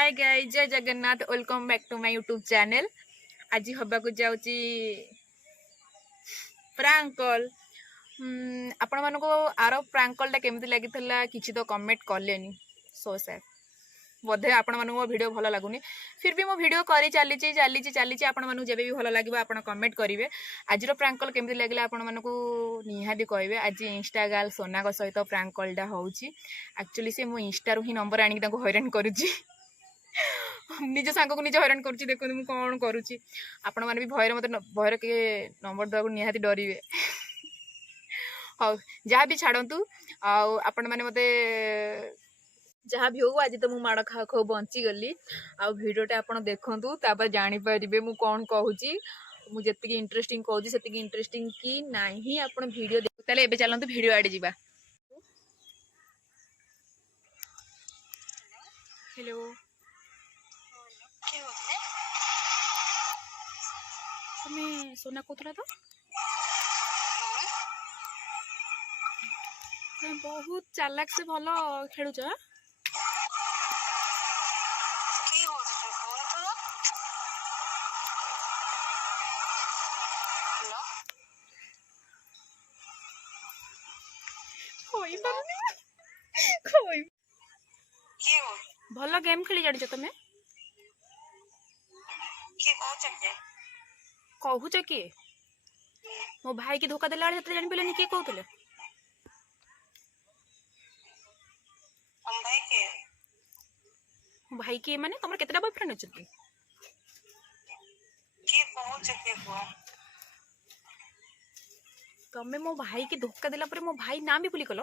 हाय guys, जय Jagannath. Welcome back to my YouTube channel. आज हवा को जाउची प्रैंक कॉल। आपण मानको आरो प्रैंक कॉल टा केमति लागितला किछि तो कमेंट करलेनी। सो सैड बोधे आपण मानको मो वीडियो भलो लागुनी, फिर भी मो वीडियो करी चली आपण मानको जेबे भी भलो लागिबो आपण कमेंट करिवे। आज रो प्रैंक कॉल केमति लागला आपण मानको निहादी कहबे। आज इंस्टा गर्ल सोना को सहित प्रैंक कॉल टा होउची। एक्चुअली से मो इंस्टा रो ही नंबर आनी ताको हैरान करूची। निज सांग को निज हैरान करुच्ची। देखो मुझे कौन करुच्ची। आपण मैंने भी भयर मत भयर के नंबर देवा निहाती डरिवे। हाँ जहाँ भी छाड़ू आपण मैंने मत जहाँ भी हो आज तो मुझ माड़ खा खो बंची गली। भिडियोटा आप देखु तापर जानीपर मु कौन कहूँ। मुझे इंटरेस्टिंग कहूँ से इंटरेस्टिंग कि नहीं आप भिडियो देखते एवं चलते भिडियो आड़े जा। हेलो तुम्हें सोना कहला तो बहुत चालाक से भल खेलुच। भल गेम खेली जान तुम्हें कहूच किए मो भाई की धोखा देला बेले जान पे किए कहते भाई किए माने तुम केतटा बॉयफ्रेंड अच्छा तमें मो भाई की धोखा देला परे मो भाई नाम भी भूली गल।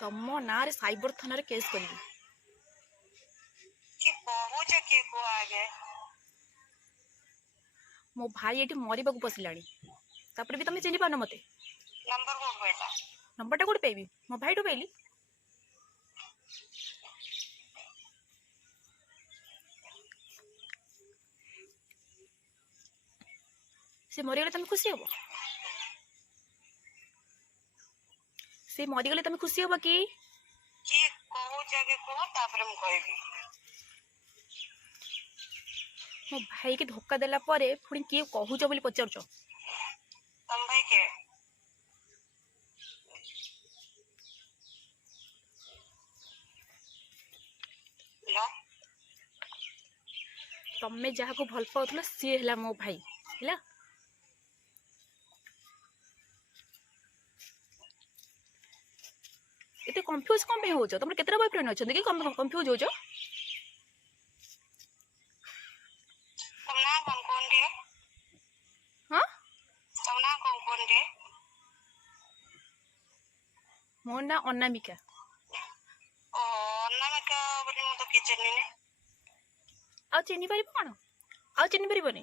तम ना रे साइबर थाना रे केस करी। मो भाई ये मरवा को पशिला भी तुम चिन्ह पान मत नंबर टा कौट पाइबी मो भाई टू पाइली। से मरीगले तुम खुशी हम से मरीगले तुम खुशी हम कि मो भाई के धोखा देला परे पुणी किए कहूच बोली पचार तमें जहाँ को भल पाउथलो सी है मो भाई है। इतने कंफ्यूज कौन पे हो तुम केतरा बॉयफ्रेंड अच्छा कि कंफ्यूज हो हाँ मो ना अनामिका आ चिन्ह पार कौन आ चिन्ह पारनी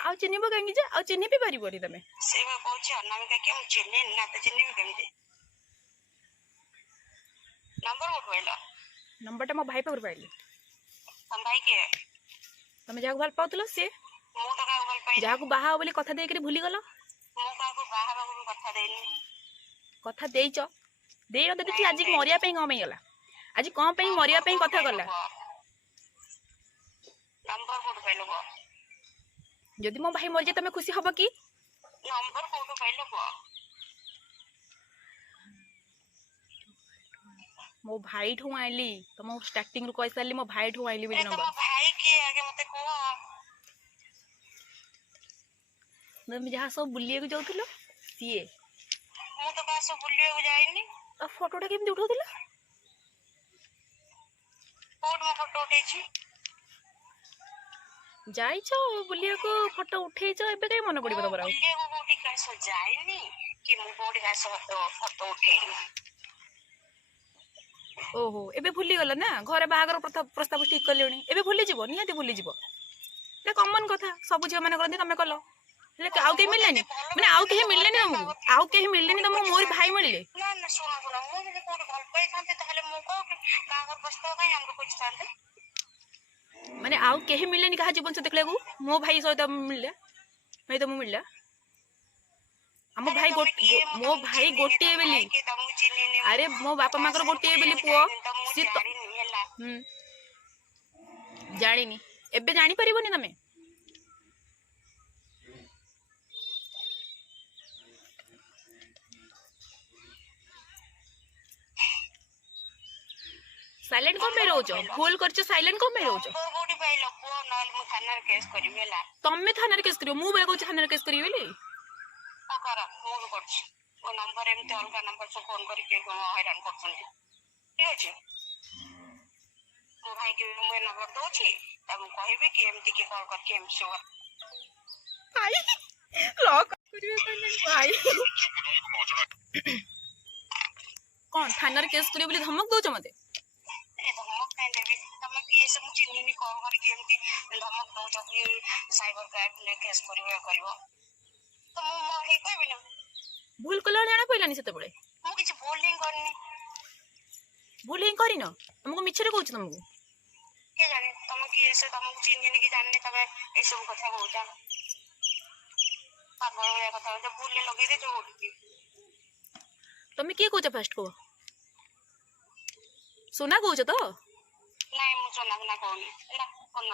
आ चिन्ह कहीं आ चिन्ह भी पारनी तुम नंबर मो भाई पाखर पाइली। तुम जहाँ भल पाउल सी जहाँ को बाहा बोली कथा देकर भूली गल कथा देच देखी आज मरिया कम गला आज कौन मरिया कथा गला जदि मो भाई मर जाए तुम खुशी हम कि मो भाई ठू आइली तुम स्टार्टिंग रु कह सारी मो भाई ठू आइली बोली नंबर तुम जहाँ सब बुलिया जाऊल सी फोटोटा केमती उठाउला जाइछ बुलिया को फोटो उठेछ एबे कहीं मन पड़ो तुम ओहो एबे भूली गल ना घर बाहागर प्रस्ताव ठीक कले एबे भूली जीव निहाती भूली जीव कॉमन कथा सब झील मैंने करती तुम कल आउ कहीं मिललेनी माने आउ कहीं मिललेनी तुमको आउ कहीं मिललेनी तुम मोर भाई मिलले माने आउ कहीं मिललेनी कहा जीवन से देखले मो भाई सहित मिलले भाई तुम मिलला आम भाई मो भाई गोटे बेली अरे मो बापा माँ गोटे बेली पुओ सी तो जानी एबे जानी परिबोनी तमे साइलेंट कौन में रोज भूल कर साइलेंट कौन में रोज तमे थाना केस करियो मु बेले कहू थाना केस करियो बेली नंबर एमती अलग नंबर से फोन करके हैरान कर मो भाई के मो नंबर दउछि त मु कहबे कि एमती के कॉल करके एम शो भाई लॉक करियो भाई कौन थाना केस करियो बोली धमक दउछ मते धमक नहीं देबी तमे कि सब चिन्नी कॉल करके एमती धमक दउछ कि साइबर क्राइम ले केस करिवो तो मु हे कहबी ना भूल कला जाना पइलानी सेते बळे मु किछ भूल नहीं करनी भूल ही करिनो हमको मिछरे कहू तुमको के जाने तुम कि ऐसे तुमको चिन्हने की जानने तबे ए सब कथा कहूचा पागल या कथा जब भूल ले लगे दे जो होती तुम के कहू फर्स्ट को सोना कहू तो नहीं मु सोना ना कहनी ना कोन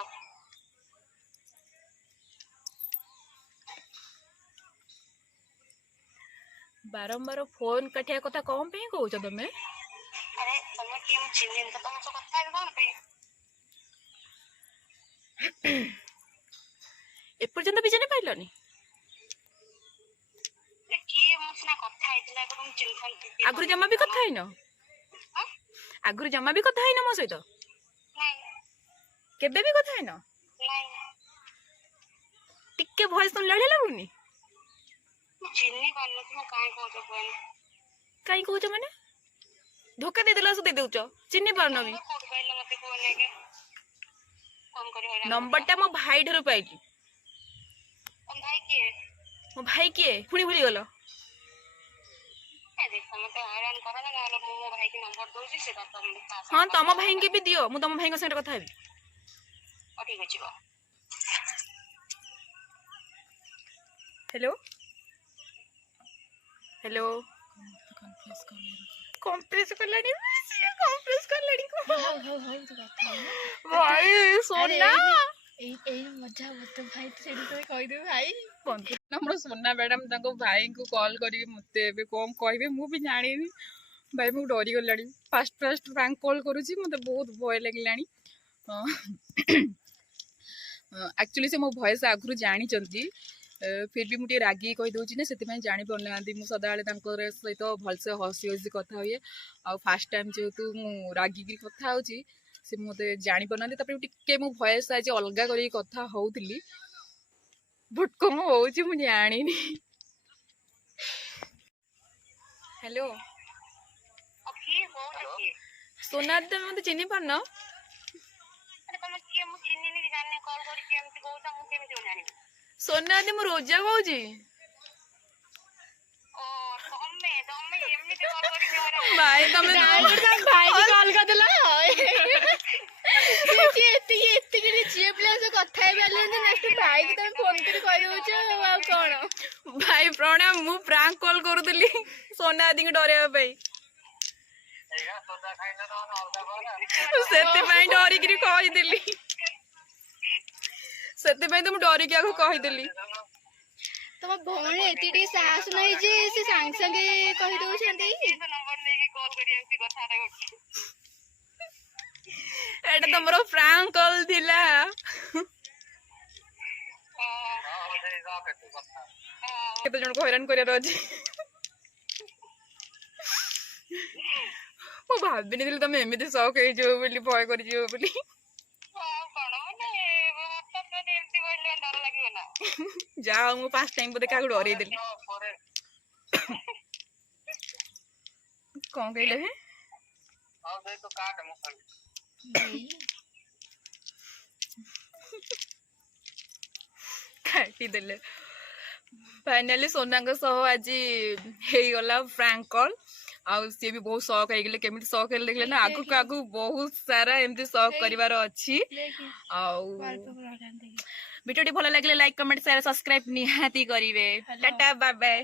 बारंबार फोन कटिया कथा कौन पे कहू तमे अरे तुम के मु चिन्हन तो तुम तो कथा कौन पे एपर्यंत भी जाने पाइलनी आगुरी जमा भी कथा हैन आगुरी जमा भी कथा हैन मो सहित केबे भी कथा हैन टिके भॉइस सुन लड़े लागुनी चिन्नी करन तुम काई कहत कोन काई कहू माने धोखा दे देला सो दे देउछ चिन्नी पारनो भी मते कोने के फोन करी नंबर टा मो भाई ढरो पाइली भाई के मो भाई के पुणी भूली गलो हाँ तम भाई के भी दियो मु तम भाई संगे कथा हेबी हेलो हेलो कॉम्प्रेस कर लानी कॉम्प्रेस कर लानी भाई सोना मजा मत भाई कही दे भाई हमर सोना मैडम ताको भाई को कॉल करी मते एबे कोम कहबे मु भी जानिनी भाई मु डरी गलानी फास्ट फ्रैंक कॉल करूची मते बहुत भय लागलानी एक्चुअली से मो वॉइस आगु जानी चंती फिर भी मुझे रागी कही दूची ना से जानी पारना मुझे सदाबले सहित भलसे हसी हसी कथा हुए आ फास्ट टाइम जेहेतु मु रागी कथा होची से मत जानी पारना टे मो वॉइस आज अलग कर कथा होउतिली बट कम होची मु जानी हेलो सोना तुम मत चिन्ह पारन सोना दे मु रोजा कहूची भाई तुम भाई की कॉल कर देला झील पिला से कथा नेक्स्ट भाई की तुम फोन कर कौन भाई प्रणाम मु प्रांक कॉल करूली सोना दी डरिया डरिकी कहीदेली से तुम डरिकी आगे कहीदेली तुम भौणी एति साहस नहीं जे से सांग संगे कहि दउछंती एटा तुमरो फ्रैंक कॉल थिला केते जण को हैरान करिया अछि मो भाबिनी दिल तुम एमिति शौक हे जो बोली भय कर जो बोली जाओ मु पास टाइम पे देखा डरे देली कौन कहले है काटी देले फाइनली सोना आज हे गला फ्रैंक कॉल आउ सी भी बहुत शौक है केमी शौक है देखले ना आगु आगु बहुत सारा एमती शौक करिवार अछि आउ वीडियो भल लगे लाइक कमेंट शेयर सब्सक्राइब निहाती करिवे टाटा बाय बाय।